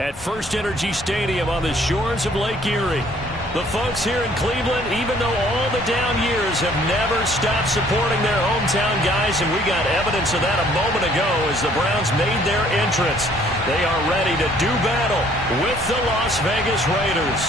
At First Energy Stadium on the shores of Lake Erie. The folks here in Cleveland, even though all the down years, have never stopped supporting their hometown guys, and we got evidence of that a moment ago as the Browns made their entrance. They are ready to do battle with the Las Vegas Raiders.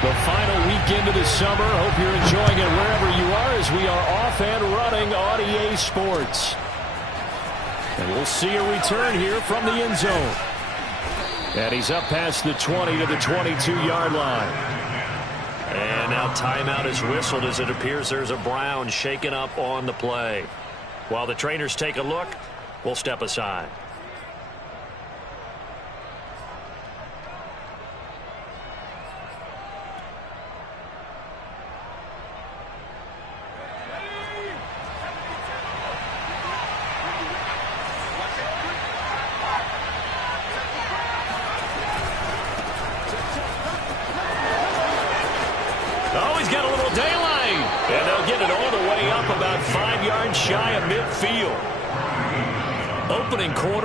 The final weekend of the summer. Hope you're enjoying it wherever you are as we are off and running on EA Sports. And we'll see a return here from the end zone. And he's up past the 20 to the 22-yard line. And now timeout is whistled as it appears there's a Brown shaken up on the play. While the trainers take a look, we'll step aside.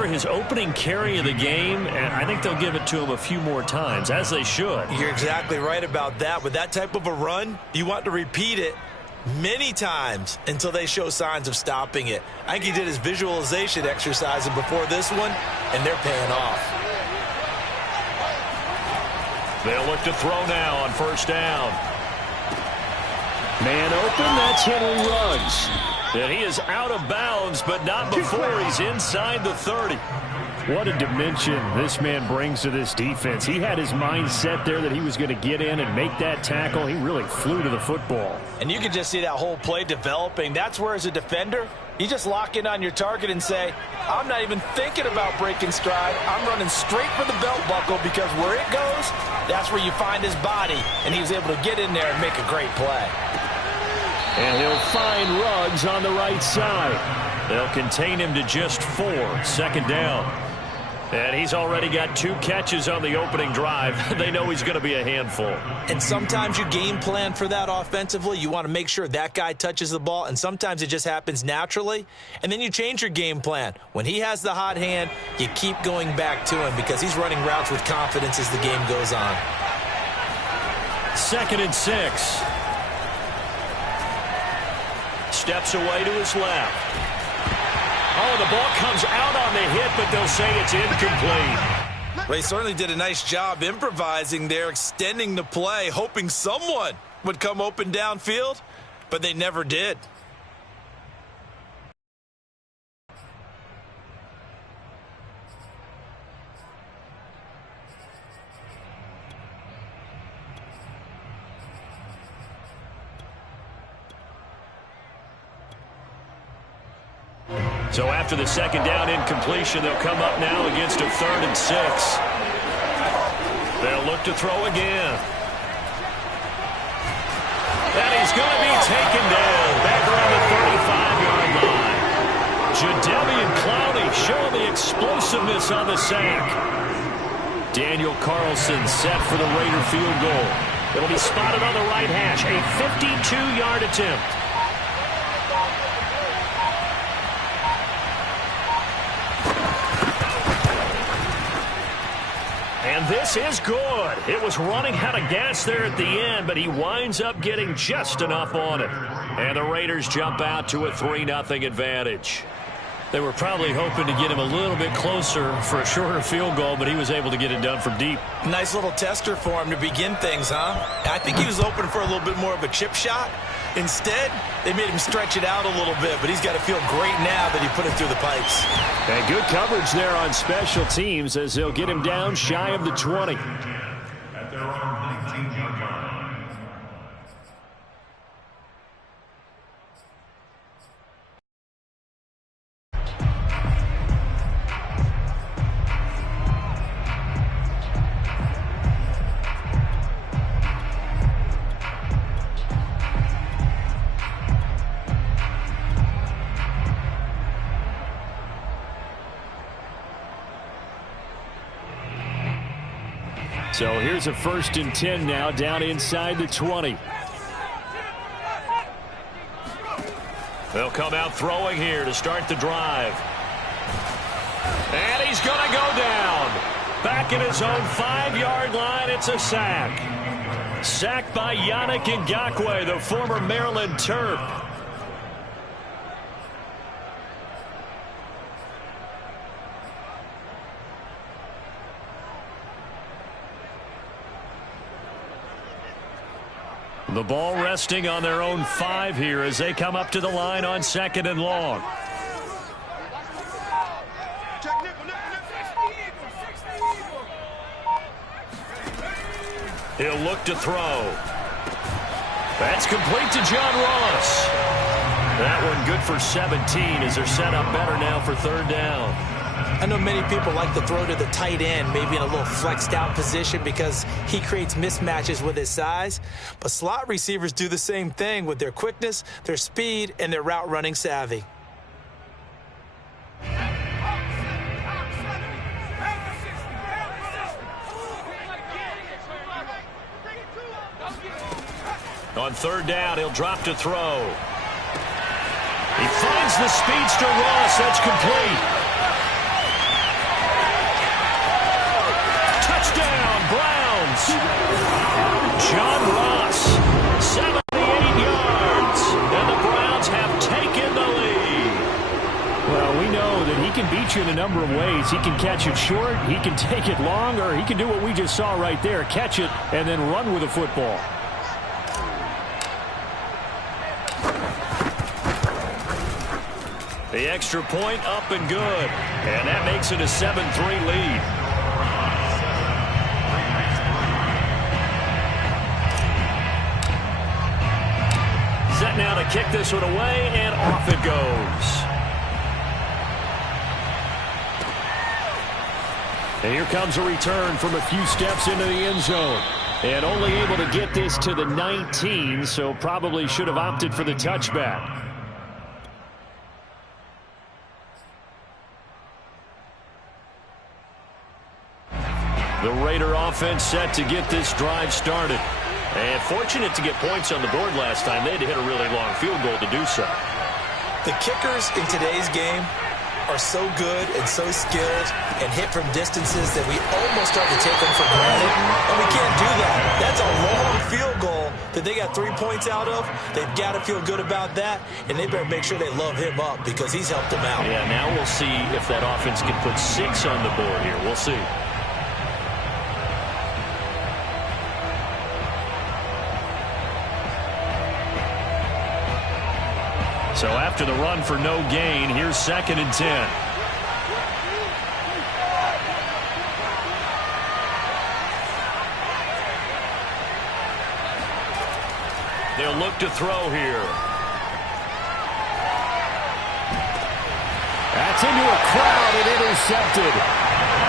His opening carry of the game, and I think they'll give it to him a few more times, as they should. You're exactly right about that. With that type of a run, you want to repeat it many times until they show signs of stopping it. I think he did his visualization exercise before this one, and they're paying off. They'll look to throw now on first down. Man open, that's Henry Ruggs. And he is out of bounds, but not before he's inside the 30. What a dimension this man brings to this defense. He had his mind set there that he was going to get in and make that tackle. He really flew to the football. And you can just see that whole play developing. That's where, as a defender, you just lock in on your target and say, I'm not even thinking about breaking stride. I'm running straight for the belt buckle because where it goes, that's where you find his body. And he was able to get in there and make a great play. And he'll find Ruggs on the right side. They'll contain him to just 4. Second down. And he's already got 2 catches on the opening drive. They know he's going to be a handful. And sometimes you game plan for that offensively. You want to make sure that guy touches the ball, and sometimes it just happens naturally. And then you change your game plan. When he has the hot hand, you keep going back to him because he's running routes with confidence as the game goes on. 2nd and 6. Steps away to his left. Oh, the ball comes out on the hit, but they'll say it's incomplete. They certainly did a nice job improvising there, extending the play, hoping someone would come open downfield, but they never did. So after the second down incompletion, they'll come up now against a 3rd and 6. They'll look to throw again. And he's going to be taken down back around the 35-yard line. Jadeveon Clowney showing the explosiveness on the sack. Daniel Carlson set for the Raider field goal. It'll be spotted on the right hash, a 52-yard attempt. And this is good. It was running out of gas there at the end, but he winds up getting just enough on it. And the Raiders jump out to a 3-0 advantage. They were probably hoping to get him a little bit closer for a shorter field goal, but he was able to get it done from deep. Nice little tester for him to begin things, huh? I think he was open for a little bit more of a chip shot. Instead, they made him stretch it out a little bit, but he's got to feel great now that he put it through the pipes. And good coverage there on special teams as they'll get him down shy of the 20. At their own 19-yard line. So here's a 1st and 10 now, down inside the 20. They'll come out throwing here to start the drive. And he's going to go down. Back at his own 5-yard line, it's a sack. Sacked by Yannick Ngakoue, the former Maryland Terp. The ball resting on their own 5 here as they come up to the line on 2nd and long. He'll look to throw. That's complete to John Ross. That one good for 17 as they're set up better now for 3rd down. I know many people like to throw to the tight end, maybe in a little flexed out position because he creates mismatches with his size. But slot receivers do the same thing with their quickness, their speed, and their route running savvy. On 3rd down, he'll drop to throw. He finds the speedster Ross. That's complete. Touchdown, Browns. John Ross, 78 yards. And the Browns have taken the lead. Well, we know that he can beat you in a number of ways. He can catch it short, he can take it long, or he can do what we just saw right there, catch it and then run with the football. The extra point up and good. And that makes it a 7-3 lead. Set now to kick this one away, and off it goes. And here comes a return from a few steps into the end zone. And only able to get this to the 19, so probably should have opted for the touchback. The Raider offense set to get this drive started. And fortunate to get points on the board last time. They had to hit a really long field goal to do so. The kickers in today's game are so good and so skilled and hit from distances that we almost start to take them for granted. And we can't do that. That's a long field goal that they got 3 points out of. They've got to feel good about that, and they better make sure they love him up because he's helped them out. Yeah, now we'll see if that offense can put 6 on the board here. We'll see. So after the run for no gain, here's 2nd and 10. They'll look to throw here. That's into a crowd and intercepted.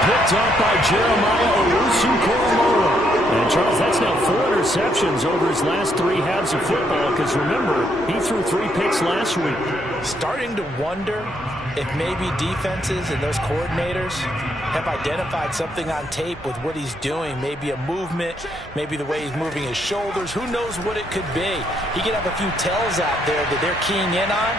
Picked up by Jeremiah Owusu-Koramoah. And Charles, that's now 4 interceptions over his last 3 halves of football because remember, he threw 3 picks last week. Starting to wonder if maybe defenses and those coordinators have identified something on tape with what he's doing. Maybe a movement, maybe the way he's moving his shoulders. Who knows what it could be? He could have a few tells out there that they're keying in on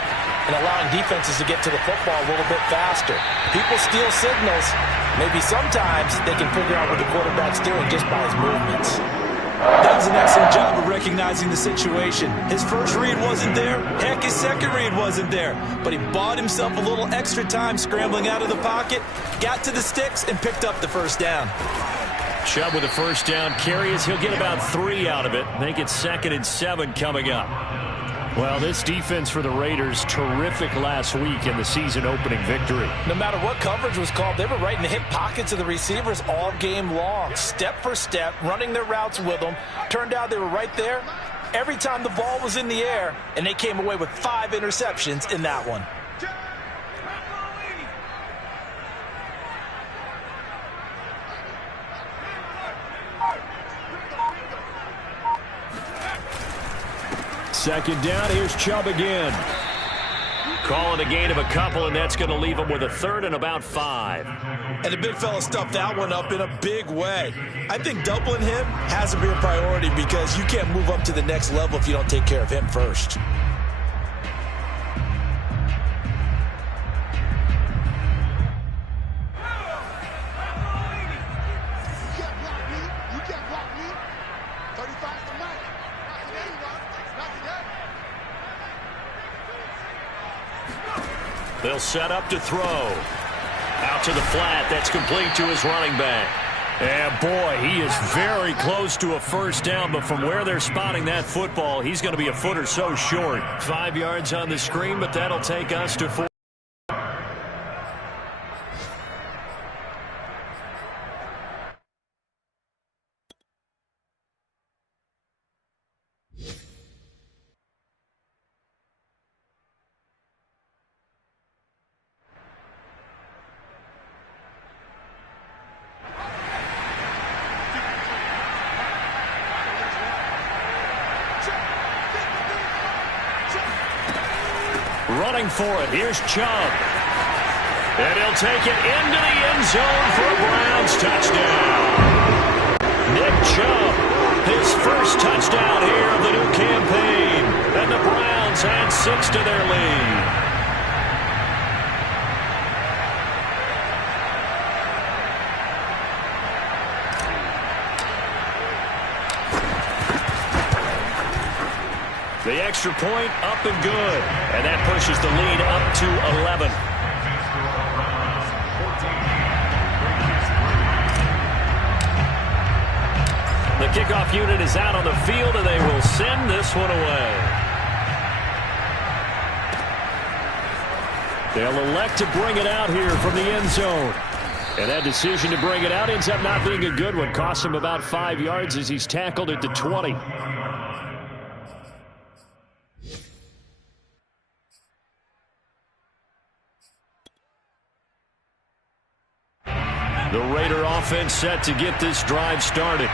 and allowing defenses to get to the football a little bit faster. People steal signals. Maybe sometimes they can figure out what the quarterback's doing just by his movements. That was an excellent job of recognizing the situation. His first read wasn't there. Heck, his second read wasn't there. But he bought himself a little extra time scrambling out of the pocket, got to the sticks, and picked up the first down. Chubb with a first down carry as he'll get about 3 out of it. Make it 2nd and 7 coming up. Well, this defense for the Raiders, terrific last week in the season-opening victory. No matter what coverage was called, they were right in the hip pockets of the receivers all game long. Step for step, running their routes with them. Turned out they were right there every time the ball was in the air, and they came away with 5 interceptions in that one. Second down, here's Chubb again. Call it a gain of a couple, and that's going to leave him with a third and about 5. And the big fella stuffed that one up in a big way. I think doubling him has to be a priority because you can't move up to the next level if you don't take care of him first. They'll set up to throw. Out to the flat. That's complete to his running back. And boy, he is very close to a first down, but from where they're spotting that football, he's going to be a foot or so short. 5 yards on the screen, but that'll take us to 4. Running for it. Here's Chubb. And he'll take it into the end zone for a Browns touchdown. Nick Chubb, his first touchdown here of the new campaign. And the Browns add 6 to their lead. The extra point up and good. And that pushes the lead up to 11. The kickoff unit is out on the field, and they will send this one away. They'll elect to bring it out here from the end zone. And that decision to bring it out ends up not being a good one. Costs him about 5 yards as he's tackled at the 20. The Raider offense set to get this drive started.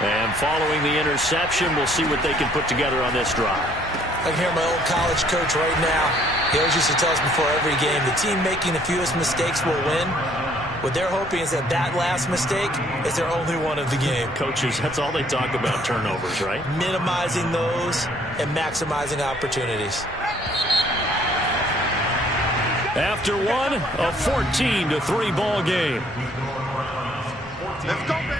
And following the interception, we'll see what they can put together on this drive. I can hear my old college coach right now. He always used to tell us before every game, the team making the fewest mistakes will win. What they're hoping is that last mistake is their only one of the game. Coaches, that's all they talk about, turnovers, right? Minimizing those and maximizing opportunities. After one, a 14-3 ball game. Let's go, baby.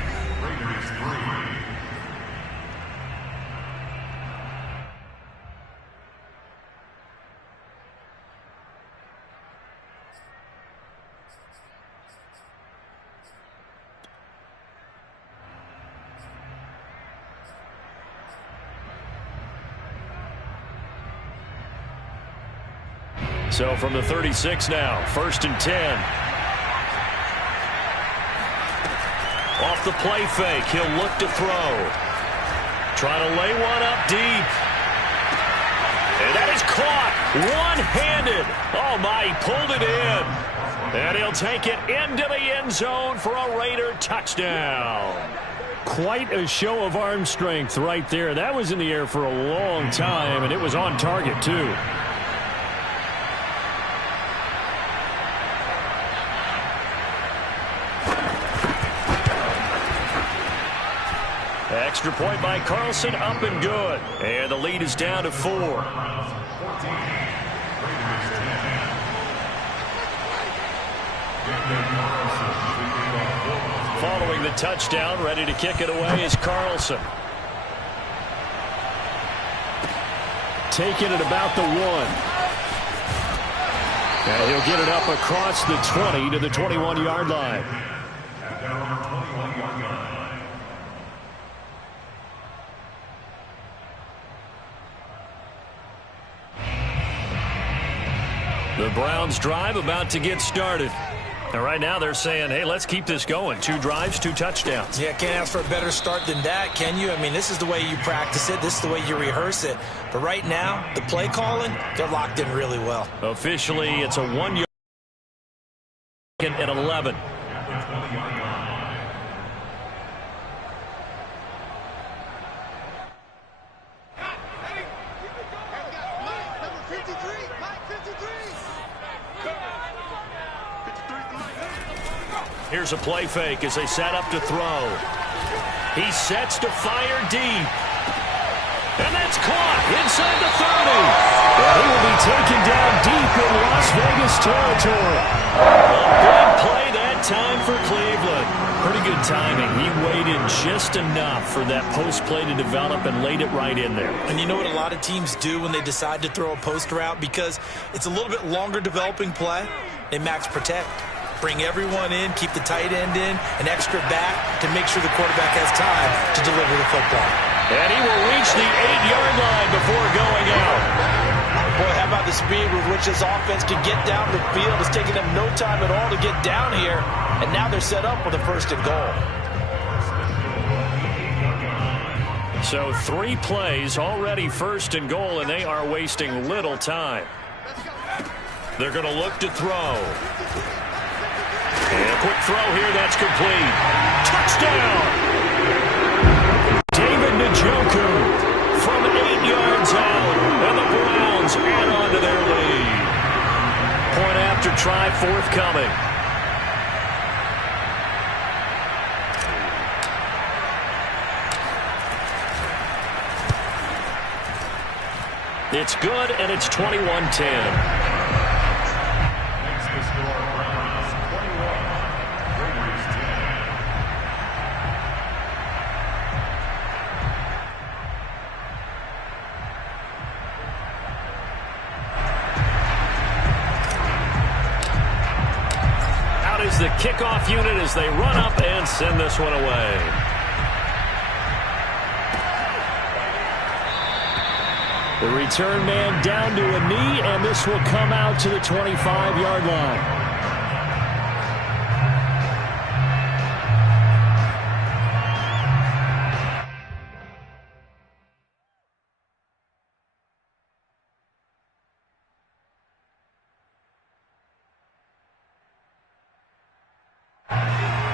So from the 36 now, 1st and 10. Off the play fake, he'll look to throw. Try to lay one up deep. And that is caught one-handed. Oh, my, he pulled it in. And he'll take it into the end zone for a Raider touchdown. Quite a show of arm strength right there. That was in the air for a long time, and it was on target, too. Extra point by Carlson, up and good. And the lead is down to 4. Following the touchdown, ready to kick it away is Carlson. Taking it about the 1. And he'll get it up across the 20 to the 21-yard line. The Browns drive about to get started. And right now they're saying, hey, let's keep this going. 2 drives, 2 touchdowns. Yeah, can't ask for a better start than that, can you? I mean, this is the way you practice it. This is the way you rehearse it. But right now, the play calling, they're locked in really well. Officially, it's a 1-yard at 11. Here's a play fake as they set up to throw. He sets to fire deep. And that's caught inside the 30. And he will be taken down deep in Las Vegas territory. A big play that time for Cleveland. Pretty good timing. He waited just enough for that post play to develop and laid it right in there. And you know what a lot of teams do when they decide to throw a post route? Because it's a little bit longer developing play, they max protect. Bring everyone in, keep the tight end in, an extra back to make sure the quarterback has time to deliver the football. And he will reach the 8-yard line before going out. Boy, how about the speed with which this offense can get down the field? It's taking them no time at all to get down here, and now they're set up with a 1st and goal. So 3 plays, already 1st and goal, and they are wasting little time. They're going to look to throw. And a quick throw here, that's complete. Touchdown! David Njoku from 8 yards out, and the Browns add on to their lead. Point after try forthcoming. It's good, and it's 21-10. The kickoff unit as they run up and send this one away. The return man down to a knee, and this will come out to the 25-yard line.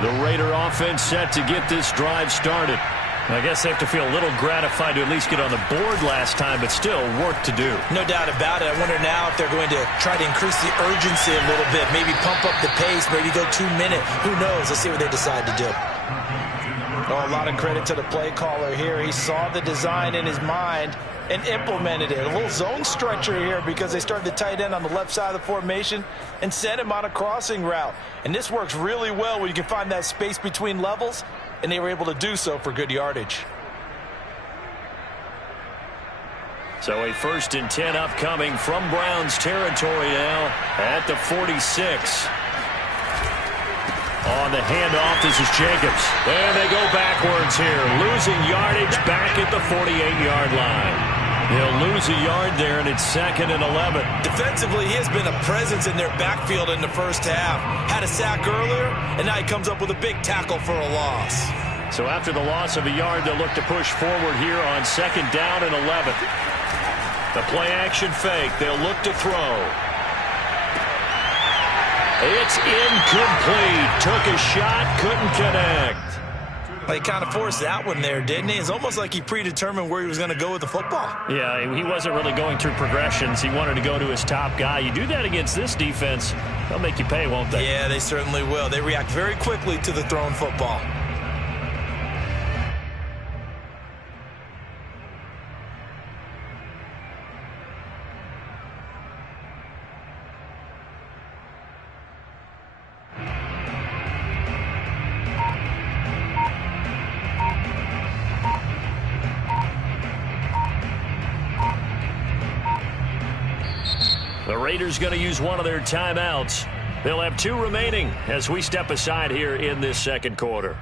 The Raider offense set to get this drive started. I guess they have to feel a little gratified to at least get on the board last time, but still work to do. No doubt about it. I wonder now if they're going to try to increase the urgency a little bit, maybe pump up the pace, maybe go 2 minute. Who knows? Let's see what they decide to do. Oh, a lot of credit to the play caller here. He saw the design in his mind and implemented it. A little zone stretcher here because they started the tight end on the left side of the formation and sent him on a crossing route. And this works really well when you can find that space between levels, and they were able to do so for good yardage. So a 1st and 10 upcoming from Browns territory now at the 46. On the handoff, this is Jacobs. And they go backwards here, losing yardage back at the 48-yard line. They'll lose a yard there, and it's 2nd and 11. Defensively, he has been a presence in their backfield in the first half. Had a sack earlier, and now he comes up with a big tackle for a loss. So after the loss of a yard, they'll look to push forward here on 2nd down and 11. The play-action fake. They'll look to throw. It's incomplete. Took a shot, couldn't connect. He kind of forced that one there, didn't he? It's almost like he predetermined where he was going to go with the football. Yeah, he wasn't really going through progressions. He wanted to go to his top guy. You do that against this defense, they'll make you pay, won't they? Yeah, they certainly will. They react very quickly to the thrown football. The Raiders going to use one of their timeouts. They'll have 2 remaining as we step aside here in this 2nd quarter.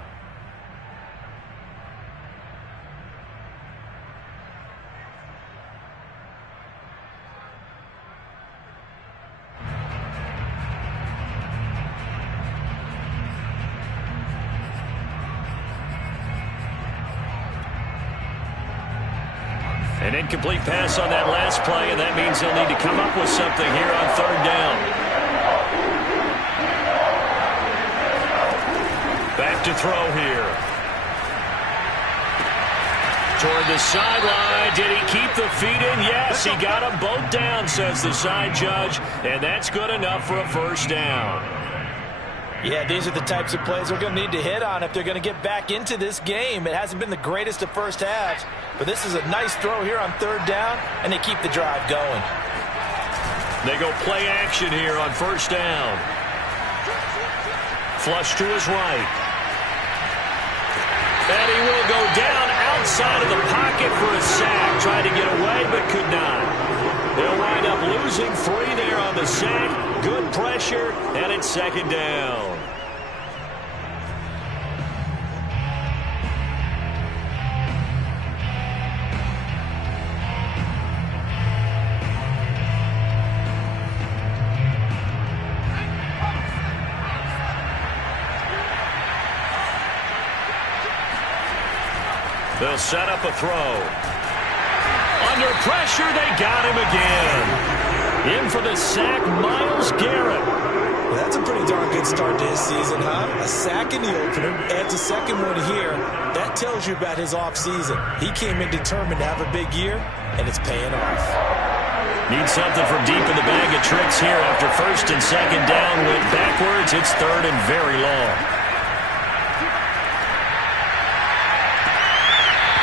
An incomplete pass on that last play, and that means they'll need to come up with something here on 3rd down. Back to throw here. Toward the sideline. Did he keep the feet in? Yes, he got them both down, says the side judge, and that's good enough for a 1st down. Yeah, these are the types of plays they're going to need to hit on if they're going to get back into this game. It hasn't been the greatest of first halves, but this is a nice throw here on third down, and they keep the drive going. They go play action here on first down. Flush to his right. And he will go down outside of the pocket for a sack. Tried to get away, but could not. They'll wind up losing 3 there on the sack. Good pressure, and it's second down. They'll set up a throw. Under pressure, they got him again. In for the sack, Myles Garrett. Well, that's a pretty darn good start to his season, huh? A sack in the opener, adds a second one here. That tells you about his offseason. He came in determined to have a big year, and it's paying off. Need something from deep in the bag of tricks here after first and second down went backwards. It's third and very long.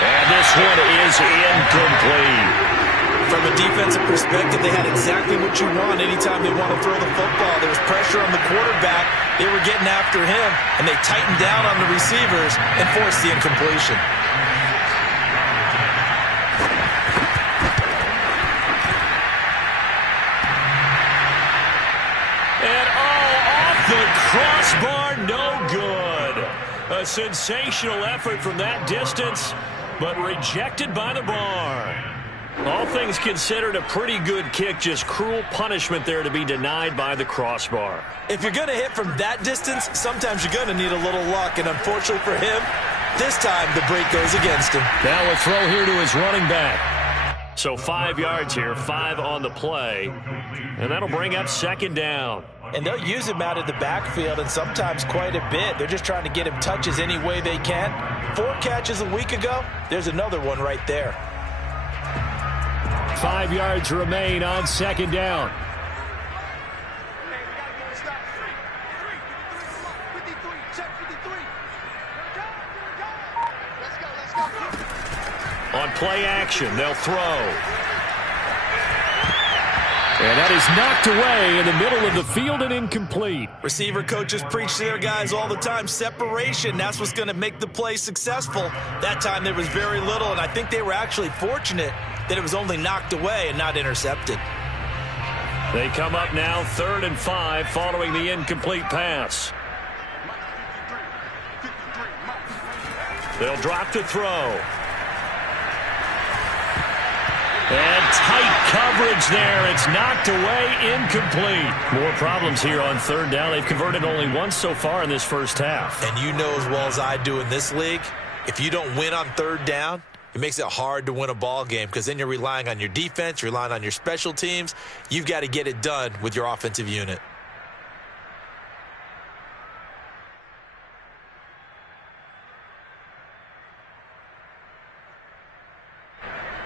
And this one is incomplete. From a defensive perspective, they had exactly what you want anytime they want to throw the football. There was pressure on the quarterback. They were getting after him, and they tightened down on the receivers and forced the incompletion. And off the crossbar, no good. A sensational effort from that distance, but rejected by the bar. All things considered, a pretty good kick, just cruel punishment there to be denied by the crossbar. If you're going to hit from that distance, sometimes you're going to need a little luck, and unfortunately for him, this time the break goes against him. Now a throw here to his running back. So 5 yards here, 5 on the play, and that'll bring up second down. And they'll use him out of the backfield, and sometimes quite a bit. They're just trying to get him touches any way they can. 4 catches a week ago, there's another one right there. 5 yards remain on second down. On play action, they'll throw. And that is knocked away in the middle of the field and incomplete. Receiver coaches preach to their guys all the time, separation. That's what's going to make the play successful. That time there was very little, and I think they were actually fortunate that it was only knocked away and not intercepted. They come up now 3rd and 5 following the incomplete pass. They'll drop to throw. And tight coverage there. It's knocked away, incomplete. More problems here on 3rd down. They've converted only once so far in this first half. And you know as well as I do in this league, if you don't win on 3rd down, it makes it hard to win a ball game because then you're relying on your defense, you're relying on your special teams. You've got to get it done with your offensive unit.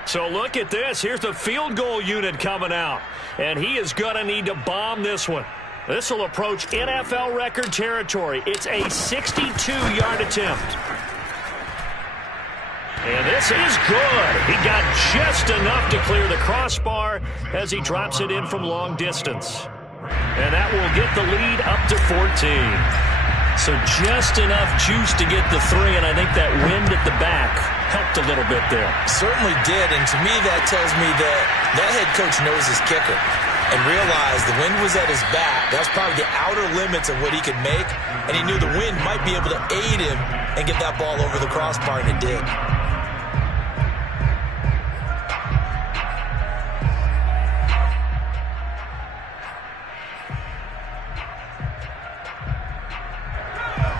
So look at this. Here's the field goal unit coming out. And he is going to need to bomb this one. This will approach NFL record territory. It's a 62-yard attempt. And this is good. He got just enough to clear the crossbar as he drops it in from long distance. And that will get the lead up to 14. So just enough juice to get the 3, and I think that wind at the back helped a little bit there. Certainly did, and to me that tells me that that head coach knows his kicker and realized the wind was at his back. That's probably the outer limits of what he could make, and he knew the wind might be able to aid him and get that ball over the crossbar, and it did.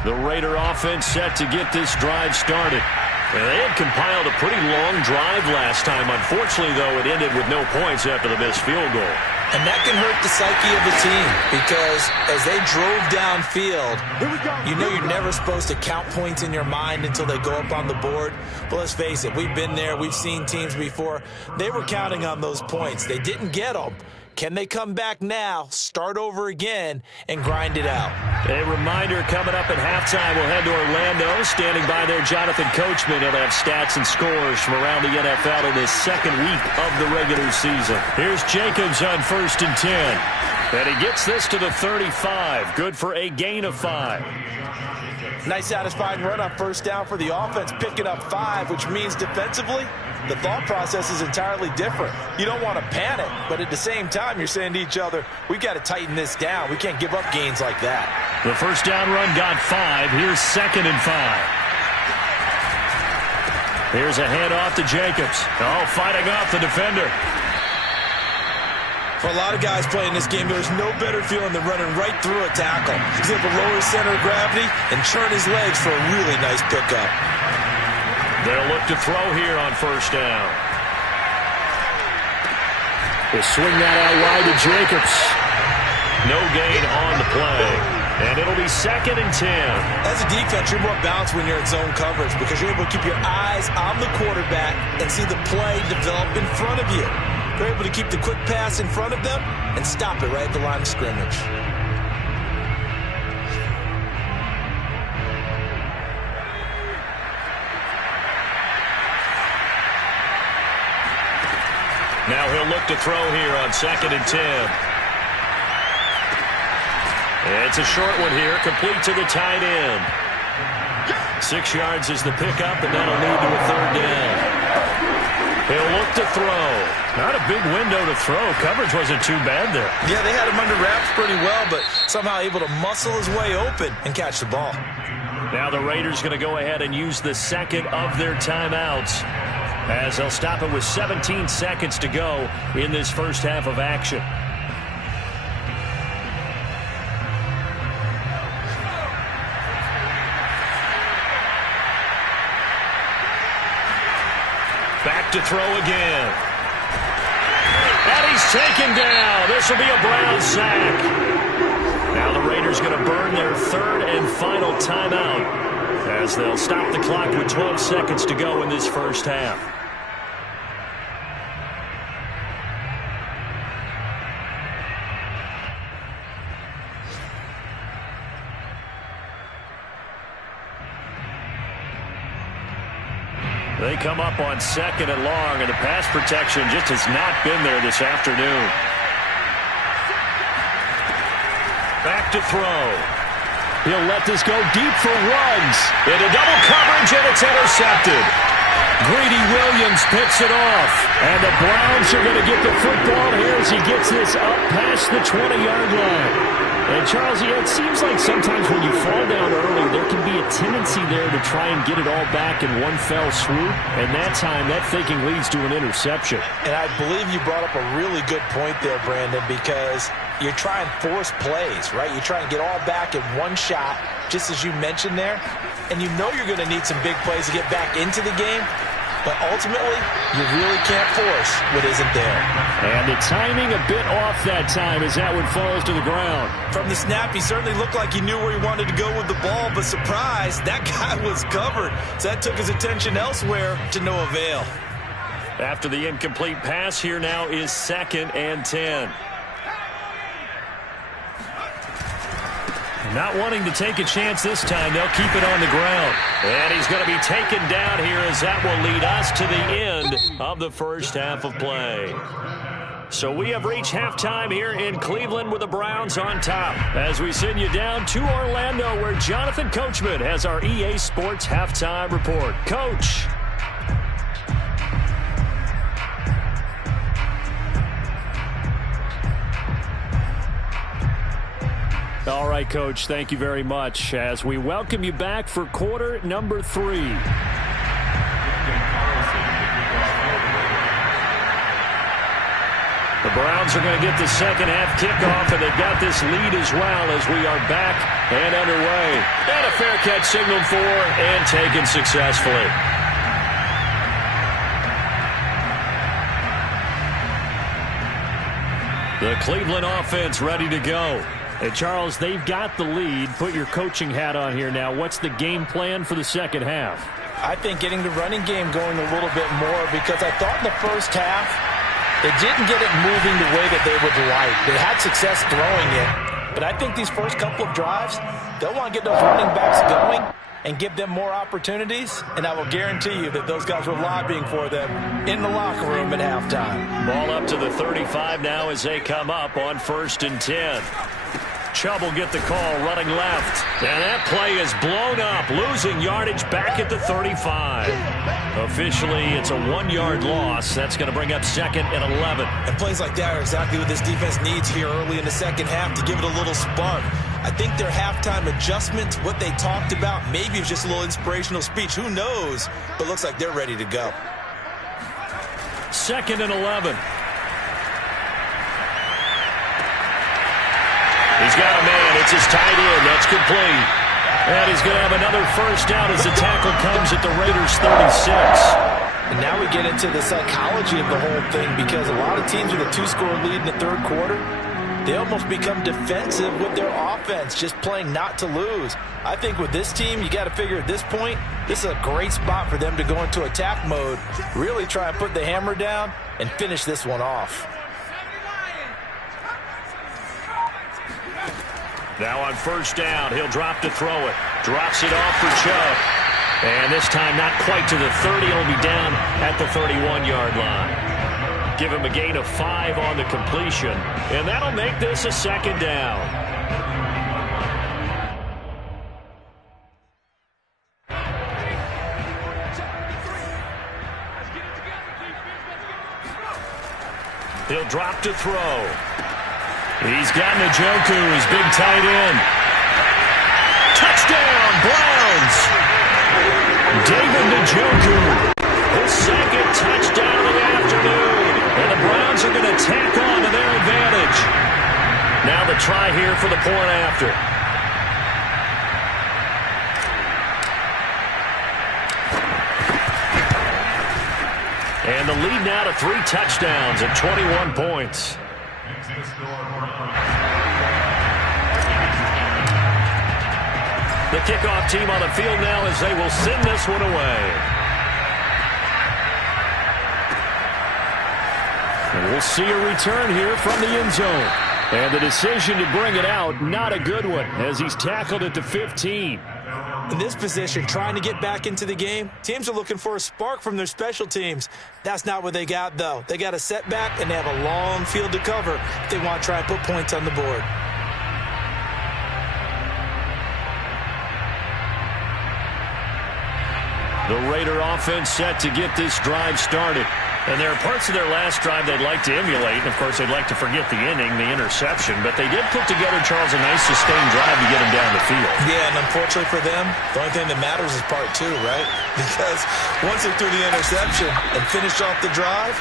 The Raider offense set to get this drive started. And they had compiled a pretty long drive last time. Unfortunately, though, it ended with no points after the missed field goal. And that can hurt the psyche of the team because as they drove downfield, you know you're never supposed to count points in your mind until they go up on the board. But let's face it, we've been there. We've seen teams before. They were counting on those points. They didn't get them. Can they come back now, start over again, and grind it out? A reminder coming up at halftime, we'll head to Orlando. Standing by there, Jonathan Coachman. He'll have stats and scores from around the NFL in this second week of the regular season. Here's Jacobs on 1st and 10. And he gets this to the 35. Good for a gain of 5. Nice satisfying run on 1st down for the offense, picking up 5, which means defensively, the thought process is entirely different. You don't want to panic, but at the same time, you're saying to each other, we've got to tighten this down. We can't give up gains like that. The 1st down run got 5. Here's 2nd and 5. Here's a handoff to Jacobs. Oh, fighting off the defender. For a lot of guys playing this game, there's no better feeling than running right through a tackle. He's able to lower his center of gravity and churn his legs for a really nice pickup. They'll look to throw here on 1st down. They swing that out wide to Jacobs. No gain on the play. And it'll be 2nd and 10. As a defense, you're more balanced when you're in zone coverage because you're able to keep your eyes on the quarterback and see the play develop in front of you. They're able to keep the quick pass in front of them and stop it right at the line of scrimmage. Now he'll look to throw here on 2nd and 10. It's a short one here, complete to the tight end. 6 yards is the pickup, and that'll lead to a 3rd down. He'll look to throw. Not a big window to throw. Coverage wasn't too bad there. Yeah, they had him under wraps pretty well, but somehow able to muscle his way open and catch the ball. Now the Raiders going to go ahead and use the 2nd of their timeouts as they'll stop it with 17 seconds to go in this first half of action. Back to throw again. And he's taken down. This will be a Brown sack. Now the Raiders going to burn their 3rd and final timeout as they'll stop the clock with 12 seconds to go in this first half. They come up on 2nd and long, and the pass protection just has not been there this afternoon. Back to throw. He'll let this go deep for Ruggs. Into double coverage, and it's intercepted. Greedy Williams picks it off. And the Browns are going to get the football here as he gets this up past the 20-yard line. And, Charles, it seems like sometimes when you fall down early, there can be a tendency there to try and get it all back in one fell swoop. And that time, that thinking leads to an interception. And I believe you brought up a really good point there, Brandon, because you're trying to force plays, right? You try and get all back in one shot, just as you mentioned there. And you know you're going to need some big plays to get back into the game. But ultimately, you really can't force what isn't there. And the timing a bit off that time as that one falls to the ground. From the snap, he certainly looked like he knew where he wanted to go with the ball, but surprise, that guy was covered. So that took his attention elsewhere to no avail. After the incomplete pass, here now is 2nd and 10. Not wanting to take a chance this time, they'll keep it on the ground. And he's going to be taken down here as that will lead us to the end of the first half of play. So we have reached halftime here in Cleveland with the Browns on top. As we send you down to Orlando where Jonathan Coachman has our EA Sports Halftime Report. Coach. All right, Coach, thank you very much as we welcome you back for quarter number 3. The Browns are going to get the second half kickoff, and they've got this lead as well as we are back and underway. And a fair catch signaled for and taken successfully. The Cleveland offense ready to go. And, Charles, they've got the lead. Put your coaching hat on here now. What's the game plan for the second half? I think getting the running game going a little bit more because I thought in the first half They didn't get it moving the way that they would like. They had success throwing it, but I think these first couple of drives, they'll want to get those running backs going and give them more opportunities, and I will guarantee you that those guys were lobbying for them in the locker room at halftime. Ball up to the 35 now as they come up on 1st and 10. Chubb will get the call running left. And that play is blown up, losing yardage back at the 35. Officially, it's a 1-yard loss. That's going to bring up 2nd and 11. And plays like that are exactly what this defense needs here early in the second half to give it a little spark. I think their halftime adjustments, what they talked about, maybe it was just a little inspirational speech. Who knows? But looks like they're ready to go. 2nd and 11. He's got a man. It's his tight end. That's complete. And he's going to have another first down as the tackle comes at the Raiders' 36. And now we get into the psychology of the whole thing, because a lot of teams with a 2-score lead in the third quarter, they almost become defensive with their offense, just playing not to lose. I think with this team, you got to figure at this point, this is a great spot for them to go into attack mode, really try and put the hammer down and finish this one off. Now on first down, he'll drop to throw it. Drops it off for Chubb. And this time not quite to the 30. It'll be down at the 31-yard line. Give him a gain of 5 on the completion. And that'll make this a 2nd down. He'll drop to throw. He's got Njoku, his big tight end. Touchdown, Browns! David Njoku, his 2nd touchdown of the afternoon. And the Browns are going to tack on to their advantage. Now the try here for the point after. And the lead now to 3 touchdowns at 21 points. The kickoff team on the field now as they will send this one away. And we'll see a return here from the end zone. And the decision to bring it out, not a good one, as he's tackled at the 15. In this position, trying to get back into the game, teams are looking for a spark from their special teams. That's not what they got, though. They got a setback, and they have a long field to cover if they want to try and put points on the board. The Raider offense set to get this drive started. And there are parts of their last drive they'd like to emulate. And, of course, they'd like to forget the inning, the interception. But they did put together, Charles, a nice sustained drive to get them down the field. Yeah, and unfortunately for them, the only thing that matters is part 2, right? Because once they threw the interception and finished off the drive,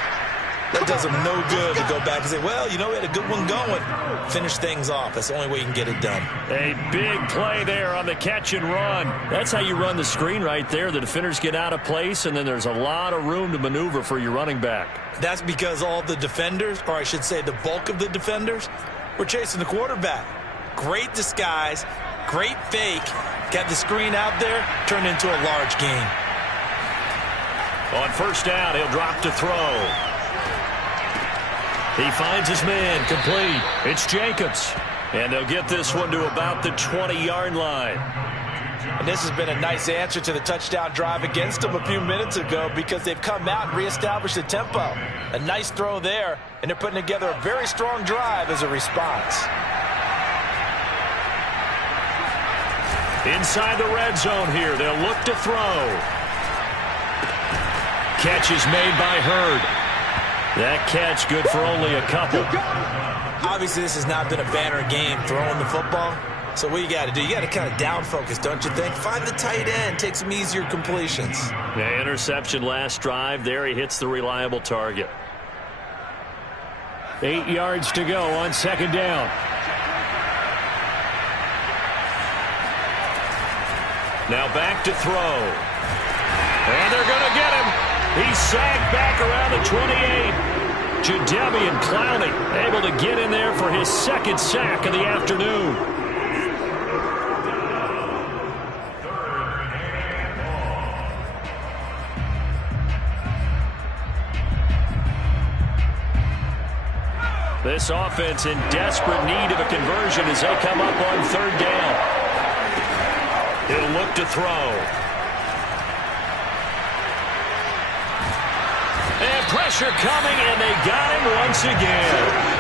that does them no good to go back and say, well, you know, we had a good one going. Finish things off. That's the only way you can get it done. A big play there on the catch and run. That's how you run the screen right there. The defenders get out of place, and then there's a lot of room to maneuver for your running back. That's because all the defenders, or I should say the bulk of the defenders, were chasing the quarterback. Great disguise, great fake. Got the screen out there, turned into a large gain. On first down, he'll drop to throw. He finds his man, complete. It's Jacobs. And they'll get this one to about the 20-yard line. And this has been a nice answer to the touchdown drive against them a few minutes ago, because they've come out and reestablished the tempo. A nice throw there, and they're putting together a very strong drive as a response. Inside the red zone here, they'll look to throw. Catch is made by Hurd. That catch good for only a couple. Obviously, this has not been a banner game throwing the football. So what you got to do, you got to kind of down focus, don't you think? Find the tight end, take some easier completions. Yeah, interception last drive. There he hits the reliable target. 8 yards to go on second down. Now back to throw. And they're going to get him. He's sagged back around the 28. Jadeveon Clowney able to get in there for his 2nd sack of the afternoon. This offense in desperate need of a conversion as they come up on third down. He'll look to throw. And pressure coming, and they got him once again.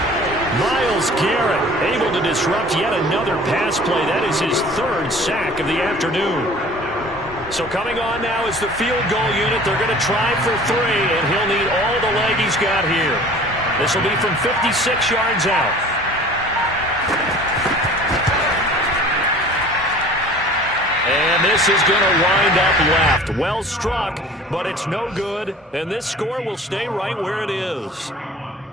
Myles Garrett able to disrupt yet another pass play. That is his third sack of the afternoon. So coming on now is the field goal unit. They're going to try for 3, and he'll need all the leg he's got here. This will be from 56 yards out. And this is going to wind up left. Well struck, but it's no good, and this score will stay right where it is.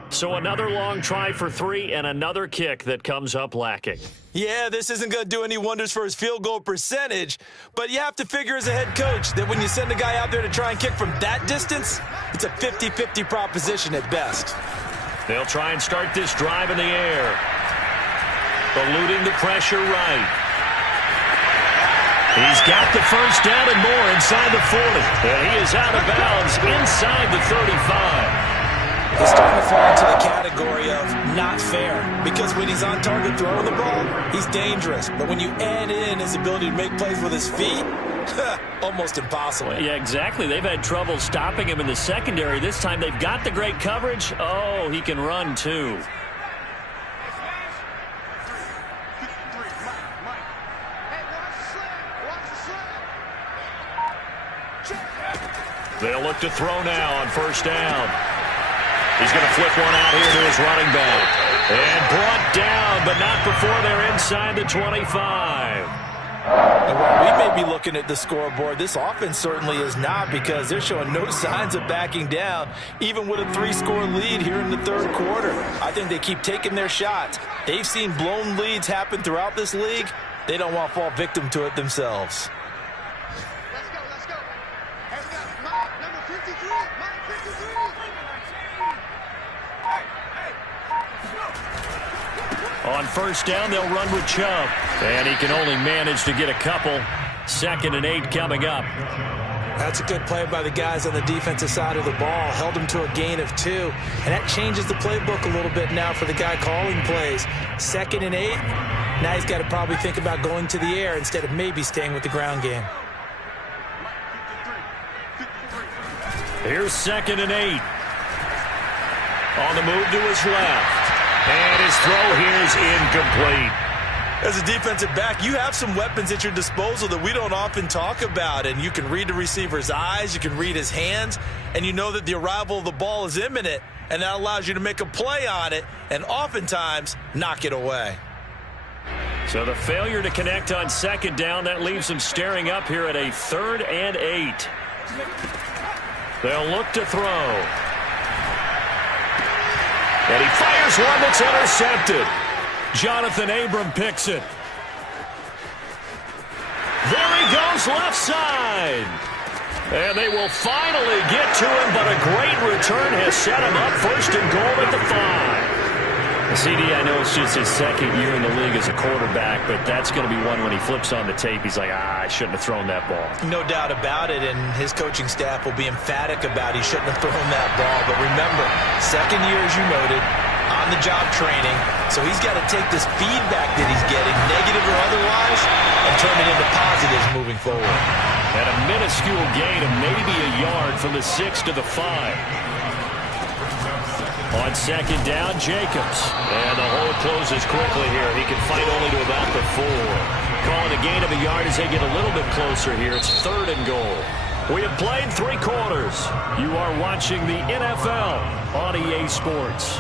So another long try for 3 and another kick that comes up lacking. Yeah, this isn't going to do any wonders for his field goal percentage, but you have to figure as a head coach that when you send a guy out there to try and kick from that distance, it's a 50-50 proposition at best. They'll try and start this drive in the air. Eluding the pressure right. He's got the first down and more inside the 40. And he is out of bounds inside the 35. He's starting to fall into the category of not fair, because when he's on target throwing the ball, he's dangerous. But when you add in his ability to make plays with his feet, almost impossible. Yeah, exactly. They've had trouble stopping him in the secondary. This time they've got the great coverage. Oh, he can run too. They'll look to throw now on first down. He's going to flip one out here to his running back. And brought down, but not before they're inside the 25. And while we may be looking at the scoreboard, this offense certainly is not, because they're showing no signs of backing down, even with a 3-score lead here in the third quarter. I think they keep taking their shots. They've seen blown leads happen throughout this league. They don't want to fall victim to it themselves. Let's go. Hey, we got Mike, number 53. Mike 53. On first down, they'll run with Chubb. And he can only manage to get a couple. 2nd and 8 coming up. That's a good play by the guys on the defensive side of the ball. Held him to a gain of 2. And that changes the playbook a little bit now for the guy calling plays. 2nd and 8. Now he's got to probably think about going to the air instead of maybe staying with the ground game. Here's 2nd and 8. On the move to his left. And his throw here is incomplete. As a defensive back, you have some weapons at your disposal that we don't often talk about. And you can read the receiver's eyes, you can read his hands, and you know that the arrival of the ball is imminent. And that allows you to make a play on it and oftentimes knock it away. So the failure to connect on 2nd down, that leaves him staring up here at a 3rd and 8. They'll look to throw. And he fires one that's intercepted. Jonathan Abram picks it. There he goes, left side. And they will finally get to him, but a great return has set him up 1st and goal at the 5. CD, I know it's just his 2nd year in the league as a quarterback, but that's going to be one when he flips on the tape. He's like, I shouldn't have thrown that ball. No doubt about it, and his coaching staff will be emphatic about he shouldn't have thrown that ball. But remember, 2nd year, as you noted, on-the-job training, so he's got to take this feedback that he's getting, negative or otherwise, and turn it into positives moving forward. And a minuscule gain of maybe a yard from the 6 to the 5. On 2nd down, Jacobs. And the hole closes quickly here. He can fight only to about the 4. Calling a gain of a yard as they get a little bit closer here. It's 3rd and goal. We have played 3 quarters. You are watching the NFL on EA Sports.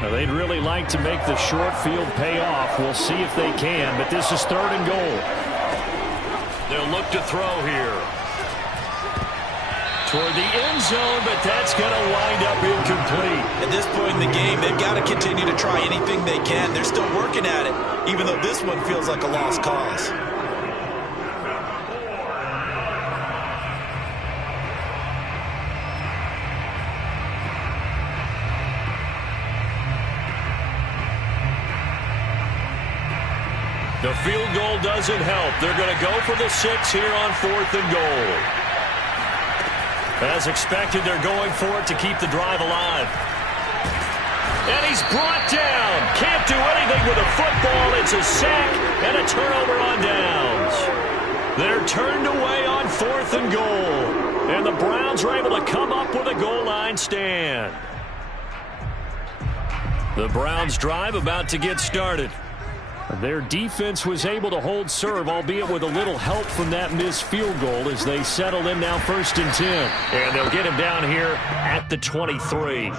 Now, they'd really like to make the short field pay off. We'll see if they can, but this is 3rd and goal. They'll look to throw here. Toward the end zone, but that's going to wind up incomplete. At this point in the game, they've got to continue to try anything they can. They're still working at it, even though this one feels like a lost cause. The field goal doesn't help. They're going to go for the 6 here on 4th and goal. As expected, they're going for it to keep the drive alive. And he's brought down. Can't do anything with a football. It's a sack and a turnover on downs. They're turned away on 4th and goal. And the Browns are able to come up with a goal line stand. The Browns drive about to get started. Their defense was able to hold serve, albeit with a little help from that missed field goal as they settle in now 1st and 10. And they'll get him down here at the 23.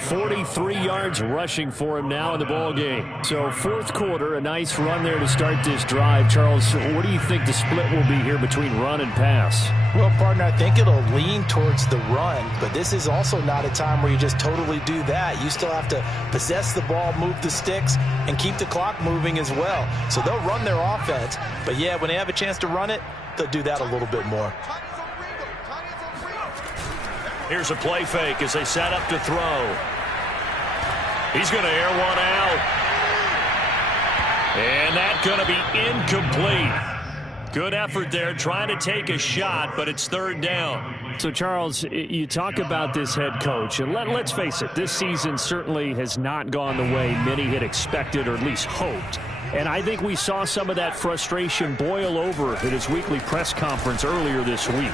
43 yards rushing for him now in the ball game. So 4th quarter, a nice run there to start this drive. Charles, what do you think the split will be here between run and pass? Well, partner, I think it'll lean towards the run, but this is also not a time where you just totally do that. You still have to possess the ball, move the sticks, and keep the clock moving as well. So they'll run their offense, but yeah, when they have a chance to run it, they'll do that a little bit more. Here's a play fake as they set up to throw. He's going to air one out. And that's going to be incomplete. Good effort there, trying to take a shot, but it's 3rd down. So, Charles, you talk about this head coach, and let's face it, this season certainly has not gone the way many had expected or at least hoped. And I think we saw some of that frustration boil over at his weekly press conference earlier this week.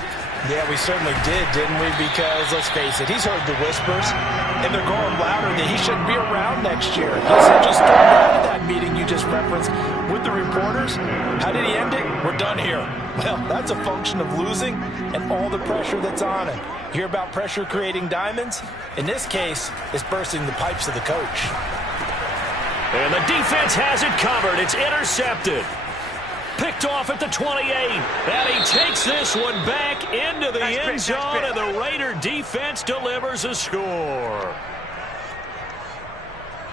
Yeah, we certainly did, didn't we? Because, let's face it, he's heard the whispers, and they're going louder that he shouldn't be around next year. He's just stormed out of that meeting you just referenced with the reporters. How did he end it? We're done here. Well, that's a function of losing and all the pressure that's on him. You hear about pressure creating diamonds? In this case, it's bursting the pipes of the coach. And the defense has it covered. It's intercepted. Picked off at the 28. And he takes this one back into the end zone, and the Raider defense delivers a score.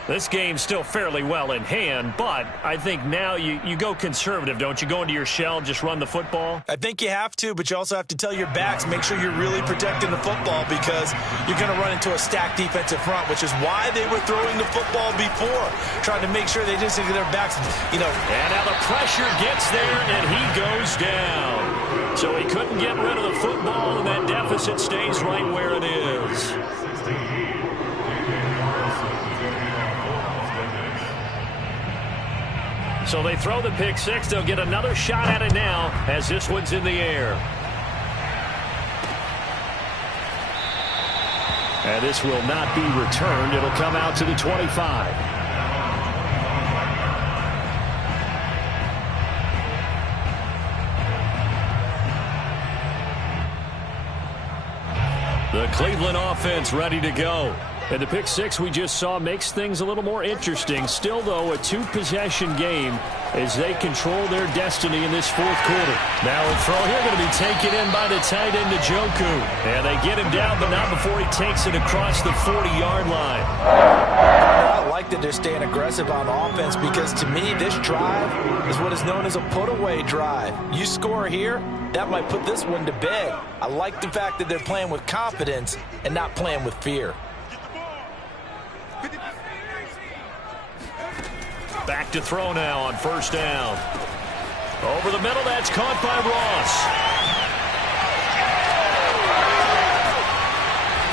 This game's still fairly well in hand, but I think now you go conservative, don't you? Go into your shell, just run the football? I think you have to, but you also have to tell your backs, make sure you're really protecting the football because you're going to run into a stacked defensive front, which is why they were throwing the football before, trying to make sure they didn't stick to their backs, And now the pressure gets there, and he goes down. So he couldn't get rid of the football, and that deficit stays right where it is. So they throw the pick six. They'll get another shot at it now as this one's in the air. And this will not be returned. It'll come out to the 25. The Cleveland offense ready to go. And the pick six we just saw makes things a little more interesting. Still, though, a two-possession game as they control their destiny in this 4th quarter. Now a throw here going to be taken in by the tight end, Njoku. And they get him down, but not before he takes it across the 40-yard line. I like that they're staying aggressive on offense because, to me, this drive is what is known as a put-away drive. You score here, that might put this one to bed. I like the fact that they're playing with confidence and not playing with fear. Back to throw now on 1st down. Over the middle, that's caught by Ross.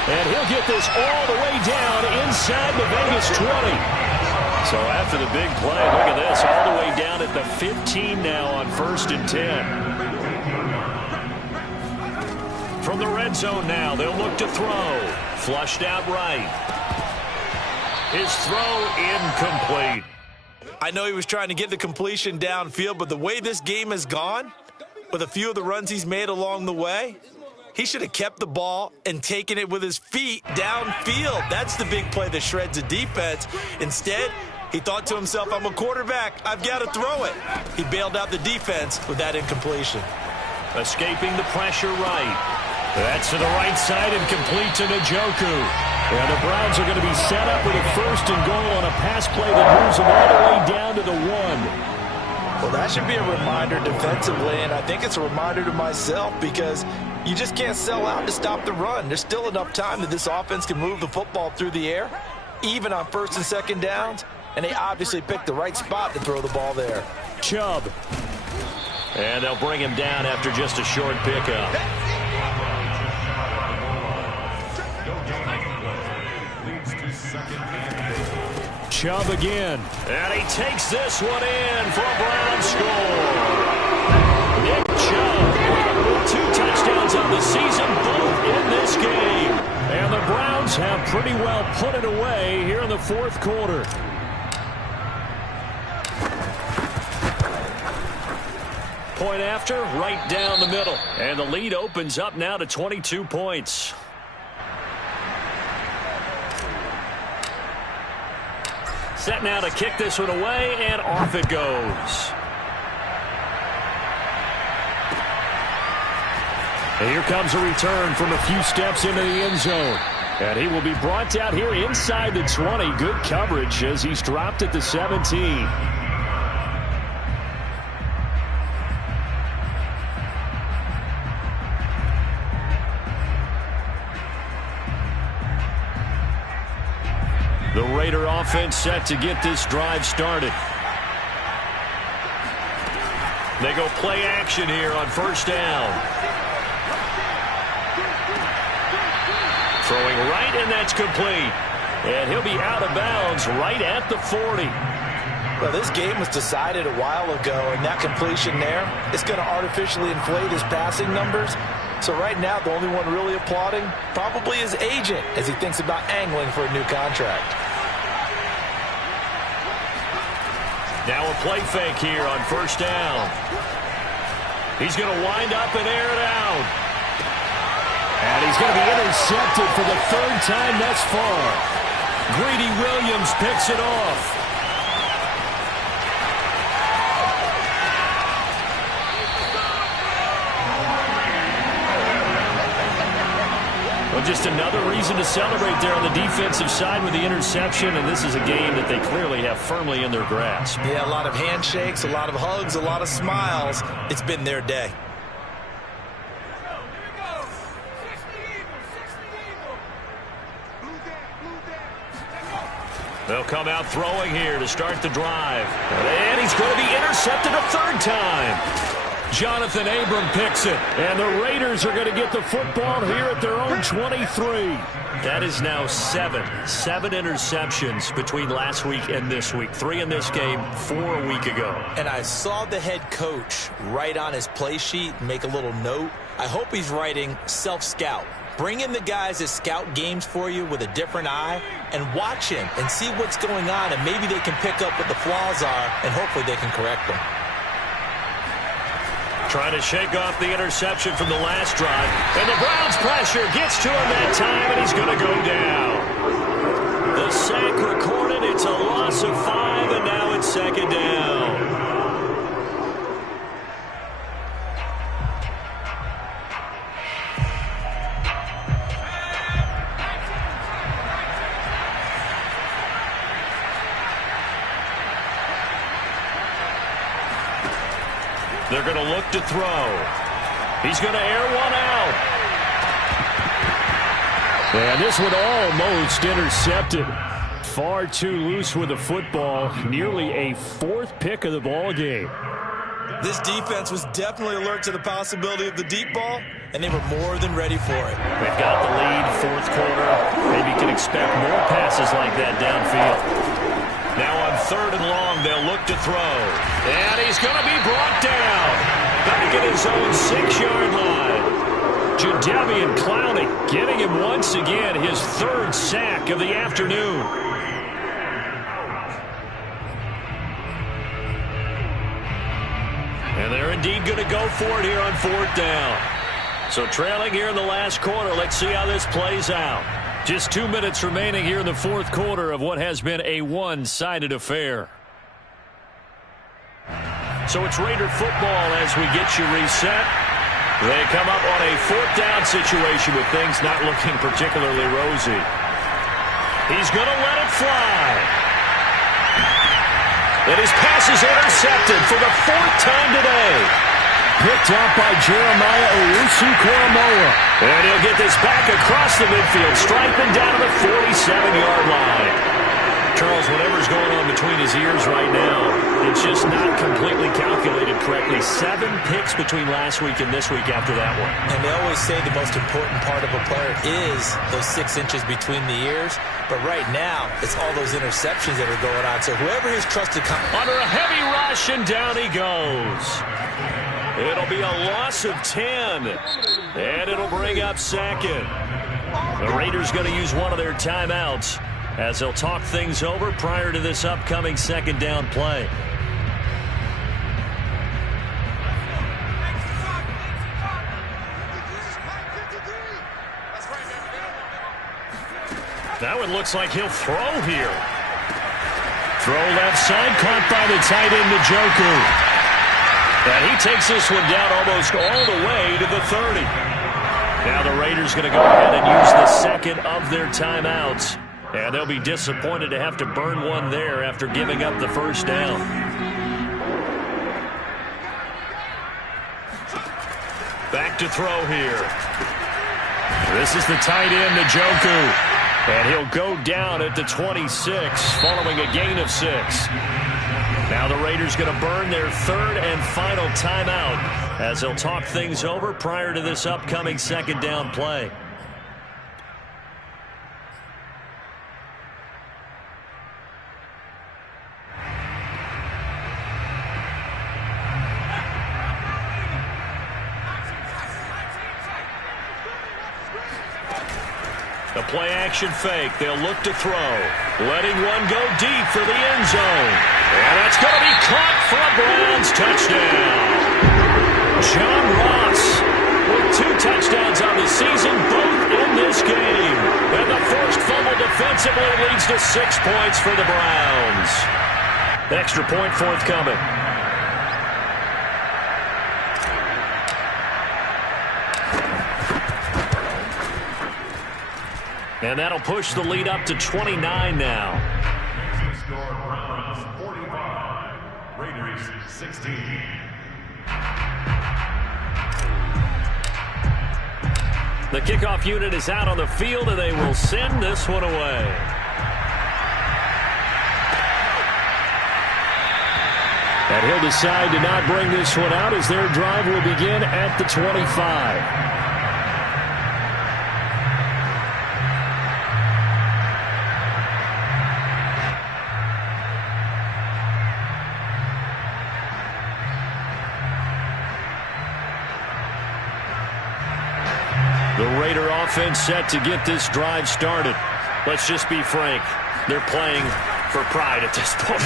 And he'll get this all the way down inside the Vegas 20. So after the big play, look at this, all the way down at the 15 now on 1st and 10. From the red zone now, they'll look to throw. Flushed out right. His throw incomplete. I know he was trying to get the completion downfield, but the way this game has gone, with a few of the runs he's made along the way, he should have kept the ball and taken it with his feet downfield. That's the big play that shreds a defense. Instead, he thought to himself, I'm a quarterback, I've got to throw it. He bailed out the defense with that incompletion. Escaping the pressure right. That's to the right side and complete to Njoku. And the Browns are going to be set up with a 1st and goal on a pass play that moves them all the way down to the 1. Well, that should be a reminder defensively, and I think it's a reminder to myself because you just can't sell out to stop the run. There's still enough time that this offense can move the football through the air, even on 1st and 2nd downs, and they obviously picked the right spot to throw the ball there. Chubb. And they'll bring him down after just a short pickup. Chubb again. And he takes this one in for a Brown score. Nick Chubb with 2 touchdowns on the season, both in this game. And the Browns have pretty well put it away here in the fourth quarter. Point after, right down the middle. And the lead opens up now to 22 points. Set now to kick this one away, and off it goes. And here comes a return from a few steps into the end zone. And he will be brought out here inside the 20. Good coverage as he's dropped at the 17. The Raider offense set to get this drive started. They go play action here on first down. Throwing right, and that's complete. And he'll be out of bounds right at the 40. Well, this game was decided a while ago, and that completion there is going to artificially inflate his passing numbers. So right now, the only one really applauding probably his agent as he thinks about angling for a new contract. Now a play fake here on first down. He's going to wind up and air it out. And he's going to be intercepted for the 3rd time thus far. Greedy Williams picks it off. Well, just another reason to celebrate there on the defensive side with the interception, and this is a game that they clearly have firmly in their grasp. Yeah, a lot of handshakes, a lot of hugs, a lot of smiles. It's been their day. They'll come out throwing here to start the drive. And he's going to be intercepted a 3rd time. Jonathan Abram picks it, and the Raiders are going to get the football here at their own 23. That is now 7 interceptions between last week and this week. 3 in this game, 4 a week ago. And I saw the head coach write on his play sheet, make a little note. I hope he's writing self-scout. Bring in the guys that scout games for you with a different eye and watch him and see what's going on, and maybe they can pick up what the flaws are, and hopefully they can correct them. Trying to shake off the interception from the last drive. And the Browns' pressure gets to him that time, and he's going to go down. The sack recorded. It's a loss of 5, and now it's 2nd down. They're going to look to throw. He's going to air one out. And this one almost intercepted. Far too loose with the football. Nearly a 4th pick of the ball game. This defense was definitely alert to the possibility of the deep ball, and they were more than ready for it. They've got the lead, 4th quarter. Maybe you can expect more passes like that downfield. Now on 3rd and long, they'll look to throw. And he's going to be brought down. Back at his own 6-yard line. Jadeveon Clowney getting him once again his 3rd sack of the afternoon. And they're indeed going to go for it here on 4th down. So trailing here in the last quarter. Let's see how this plays out. Just 2 minutes remaining here in the 4th quarter of what has been a one-sided affair. So it's Raider football as we get you reset. They come up on a 4th down situation with things not looking particularly rosy. He's going to let it fly. And his pass is intercepted for the 4th time today. Picked up by Jeremiah Owusu-Koramoah. And he'll get this back across the midfield, striping down to the 47-yard line. Charles, whatever's going on between his ears right now, it's just not completely calculated correctly. 7 picks between last week and this week after that one. And they always say the most important part of a player is those 6 inches between the ears. But right now, it's all those interceptions that are going on. So whoever his trusted... Under a heavy rush, and down he goes. It'll be a loss of 10. And it'll bring up second. The Raiders going to use one of their timeouts as they'll talk things over prior to this upcoming second down play. That one looks like he'll throw here. Throw left side, caught by the tight end, Njoku. And he takes this one down almost all the way to the 30. Now the Raiders going to go ahead and use the second of their timeouts. And they'll be disappointed to have to burn one there after giving up the first down. Back to throw here. This is the tight end, Njoku. And he'll go down at the 26 following a gain of 6. Now the Raiders going to burn their third and final timeout as they'll talk things over prior to this upcoming second down play. The play-action fake. They'll look to throw. Letting one go deep for the end zone. And that's going to be caught for a Browns touchdown. John Ross with 2 touchdowns on the season, both in this game. And the forced fumble defensively leads to 6 points for the Browns. Extra point forthcoming. And that'll push the lead up to 29 now. Score Browns 45, Raiders 16. The kickoff unit is out on the field, and they will send this one away. And he'll decide to not bring this one out as their drive will begin at the 25. The Raider offense set to get this drive started. Let's just be frank. They're playing for pride at this point.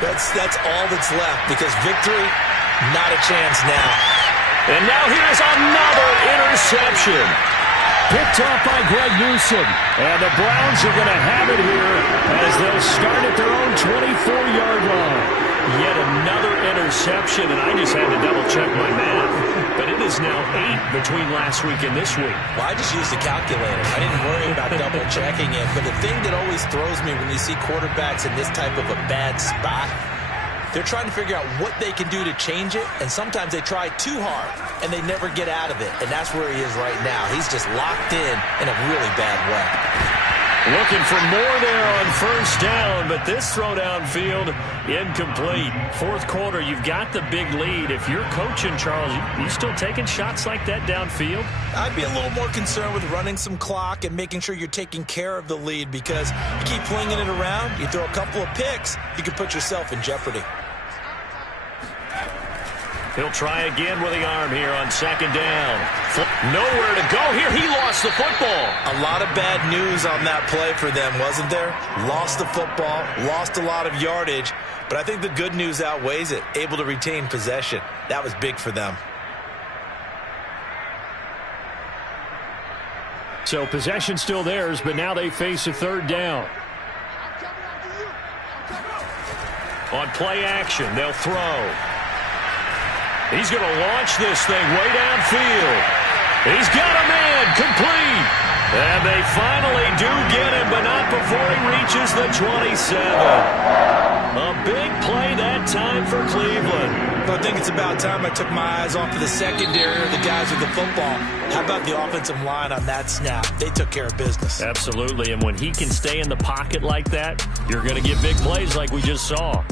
That's all that's left, because victory, not a chance now. And now here's another interception. Picked off by Greg Newsome. And the Browns are going to have it here as they'll start at their own 24-yard line. Yet another interception, and I just had to double-check my math. But it is now 8 between last week and this week. Well, I just used a calculator. I didn't worry about double-checking it. But the thing that always throws me when you see quarterbacks in this type of a bad spot, they're trying to figure out what they can do to change it, and sometimes they try too hard, and they never get out of it. And that's where he is right now. He's just locked in a really bad way. Looking for more there on first down, but this throw downfield incomplete. Fourth quarter, you've got the big lead. If you're coaching, Charles, you still taking shots like that downfield? I'd be a little more concerned with running some clock and making sure you're taking care of the lead, because you keep flinging it around, you throw a couple of picks, you can put yourself in jeopardy. He'll try again with the arm here on second down. Nowhere to go here. He lost the football. A lot of bad news on that play for them, wasn't there? Lost the football, lost a lot of yardage, but I think the good news outweighs it. Able to retain possession. That was big for them. So possession still theirs, but now they face a third down. On play action, they'll throw. He's going to launch this thing way downfield. He's got a man complete. And they finally do get him, but not before he reaches the 27. A big play that time for Cleveland. I think it's about time I took my eyes off of the secondary or the guys with the football. How about the offensive line on that snap? They took care of business. Absolutely, and when he can stay in the pocket like that, you're going to get big plays like we just saw.